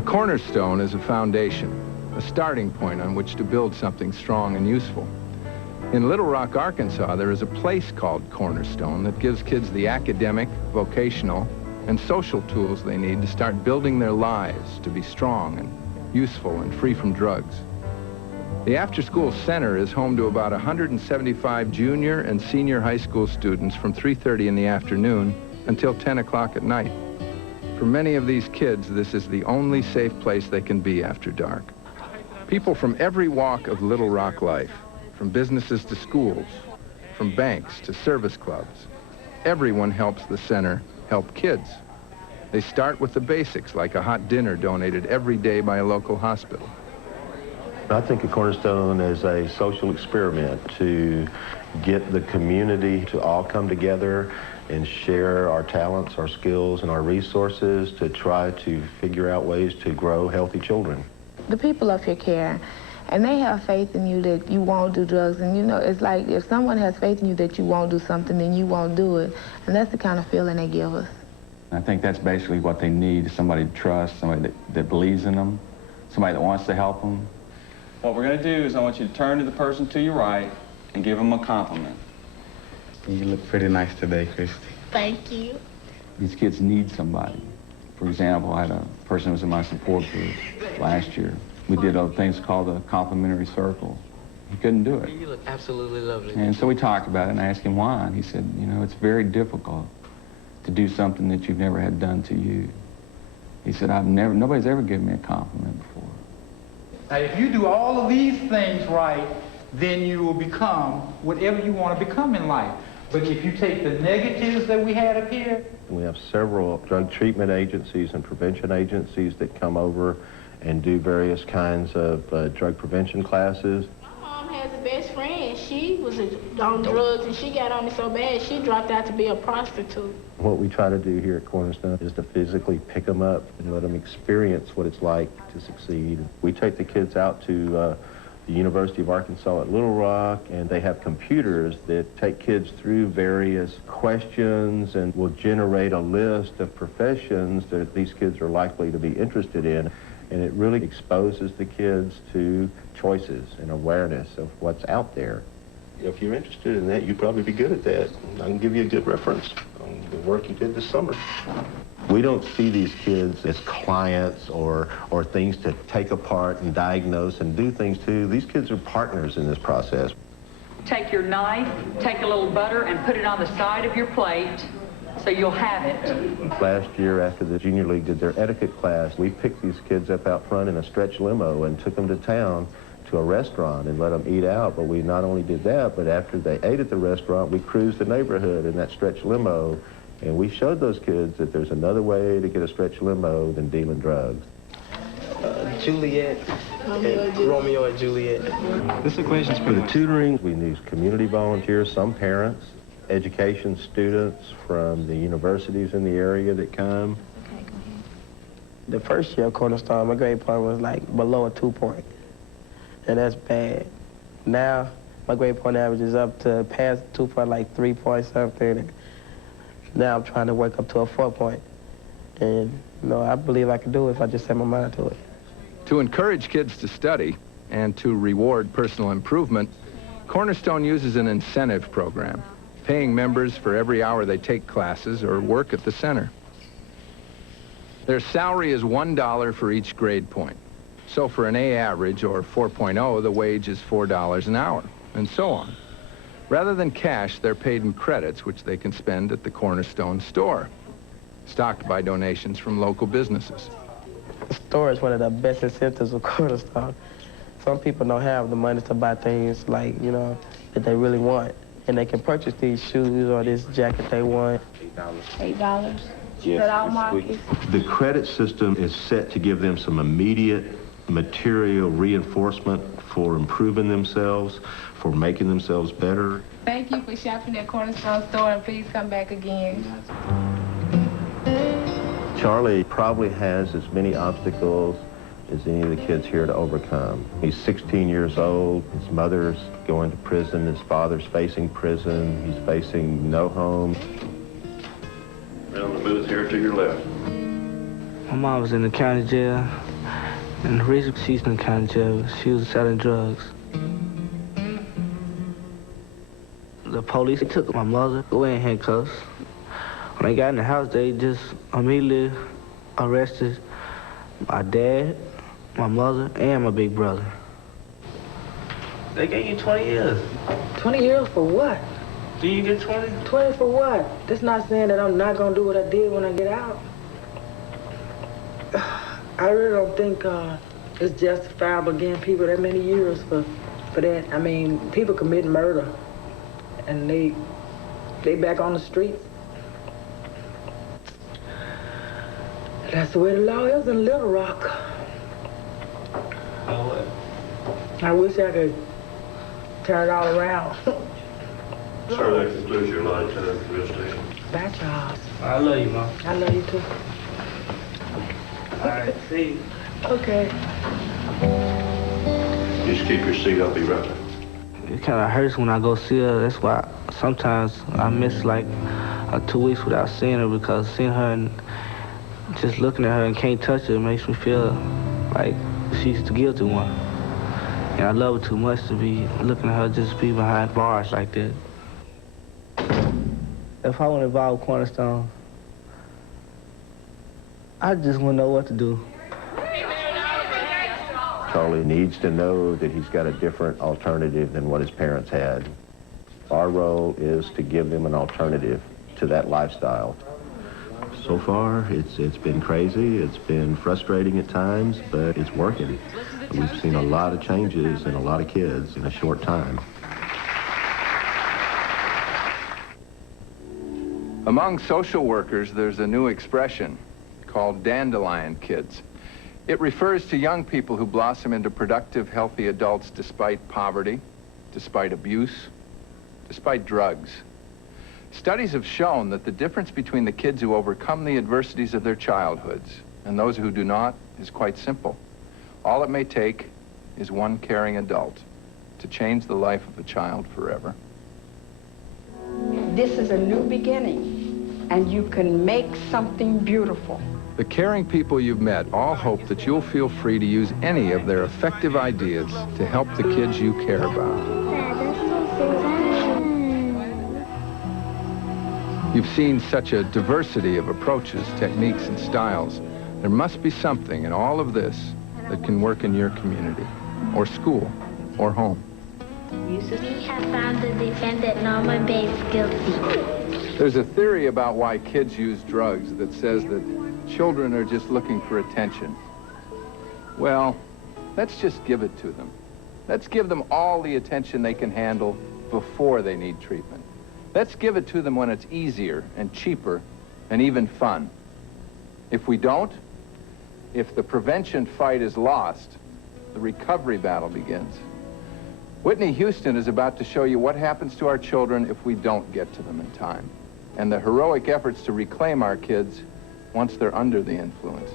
A cornerstone is a foundation, a starting point on which to build something strong and useful. In Little Rock, Arkansas, there is a place called Cornerstone that gives kids the academic, vocational, and social tools they need to start building their lives to be strong and useful and free from drugs. The after-school center is home to about 175 junior and senior high school students from 3:30 in the afternoon until 10 o'clock at night. For many of these kids, this is the only safe place they can be after dark. People from every walk of Little Rock life, from businesses to schools, from banks to service clubs, everyone helps the center help kids. They start with the basics, like a hot dinner donated every day by a local hospital. I think a Cornerstone is a social experiment to get the community to all come together and share our talents, our skills, and our resources to try to figure out ways to grow healthy children. The people up here care, and they have faith in you that you won't do drugs. And you know, it's like if someone has faith in you that you won't do something, then you won't do it. And that's the kind of feeling they give us. I think that's basically what they need, is somebody to trust, somebody that believes in them, somebody that wants to help them. What we're going to do is I want you to turn to the person to your right and give them a compliment. You look pretty nice today, Christy. Thank you. These kids need somebody. For example, I had a person who was in my support group last year. We did other things called a complimentary circle. He couldn't do it. You look absolutely lovely. And so we talked about it and I asked him why. And he said, you know, it's very difficult to do something that you've never had done to you. He said, nobody's ever given me a compliment before. Now, if you do all of these things right, then you will become whatever you want to become in life. But if you take the negatives that we had up here... We have several drug treatment agencies and prevention agencies that come over and do various kinds of drug prevention classes. My mom has a best friend. She was on drugs, and she got on it so bad, she dropped out to be a prostitute. What we try to do here at Cornerstone is to physically pick them up and let them experience what it's like to succeed. We take the kids out to the University of Arkansas at Little Rock, and they have computers that take kids through various questions and will generate a list of professions that these kids are likely to be interested in. And it really exposes the kids to choices and awareness of what's out there. If you're interested in that, you'd probably be good at that. I can give you a good reference on the work you did this summer. We don't see these kids as clients or things to take apart and diagnose and do things to. These kids are partners in this process. Take your knife, take a little butter, and put it on the side of your plate so you'll have it. Last year, after the Junior League did their etiquette class, we picked these kids up out front in a stretch limo and took them to town to a restaurant and let them eat out. But we not only did that, but after they ate at the restaurant, we cruised the neighborhood in that stretch limo, and we showed those kids that there's another way to get a stretch limo than dealing drugs. Juliet, Romeo and Juliet. This equation's For pretty the tutoring, we use community volunteers, some parents, education students from the universities in the area that come. Okay, go ahead. The first year of Cornerstone, my grade point was like below a 2 point. And that's bad. Now, my grade point average is up to past 2 point, like 3 point something. And now I'm trying to work up to a 4 point. And, you know, I believe I can do it if I just set my mind to it. To encourage kids to study and to reward personal improvement, Cornerstone uses an incentive program, paying members for every hour they take classes or work at the center. Their salary is $1 for each grade point. So for an A average, or 4.0, the wage is $4 an hour, and so on. Rather than cash, they're paid in credits, which they can spend at the Cornerstone store, stocked by donations from local businesses. The store is one of the best incentives of Cornerstone. Some people don't have the money to buy things like, you know, that they really want. And they can purchase these shoes or this jacket they want. $8. Yes, the credit system is set to give them some immediate material reinforcement for improving themselves, for making themselves better. Thank you for shopping at Cornerstone store, and please come back again. Charlie probably has as many obstacles as any of the kids here to overcome. He's 16 years old, his mother's going to prison, his father's facing prison, he's facing no home. Around the booth here to your left. My mom was in the county jail. And the reason she's been kind of jail, she was selling drugs. The police took my mother away in handcuffs. When they got in the house, they just immediately arrested my dad, my mother, and my big brother. They gave you 20 years. 20 years for what? Do you get 20? 20 for what? That's not saying that I'm not gonna do what I did when I get out. I really don't think it's justifiable getting people that many years for that. I mean, people commit murder and they back on the streets. That's the way the law is in Little Rock. Oh, what? I wish I could turn it all around. Sir, that concludes your line to the police station. Bye, Charles. I love you, Mom. I love you too. All right, see you. Okay. Just keep your seat, I'll be right back. It kind of hurts when I go see her. That's why sometimes I miss like 2 weeks without seeing her, because seeing her and just looking at her and can't touch her makes me feel like she's the guilty one. And I love her too much to be looking at her just be behind bars like that. If I want to involve Cornerstone, I just want to know what to do. Charlie needs to know that he's got a different alternative than what his parents had. Our role is to give them an alternative to that lifestyle. So far, it's been crazy, it's been frustrating at times, but it's working. We've seen a lot of changes in a lot of kids in a short time. Among social workers, there's a new expression called dandelion kids. It refers to young people who blossom into productive, healthy adults despite poverty, despite abuse, despite drugs. Studies have shown that the difference between the kids who overcome the adversities of their childhoods and those who do not is quite simple. All it may take is one caring adult to change the life of a child forever. This is a new beginning, and you can make something beautiful. The caring people you've met all hope that you'll feel free to use any of their effective ideas to help the kids you care about. You've seen such a diversity of approaches, techniques, and styles. There must be something in all of this that can work in your community, or school, or home. We have found the defendant Norman Bates guilty. There's a theory about why kids use drugs that says that children are just looking for attention. Well, let's just give it to them. Let's give them all the attention they can handle before they need treatment. Let's give it to them when it's easier and cheaper and even fun. If we don't, if the prevention fight is lost, the recovery battle begins. Whitney Houston is about to show you what happens to our children if we don't get to them in time, and the heroic efforts to reclaim our kids once they're under the influence.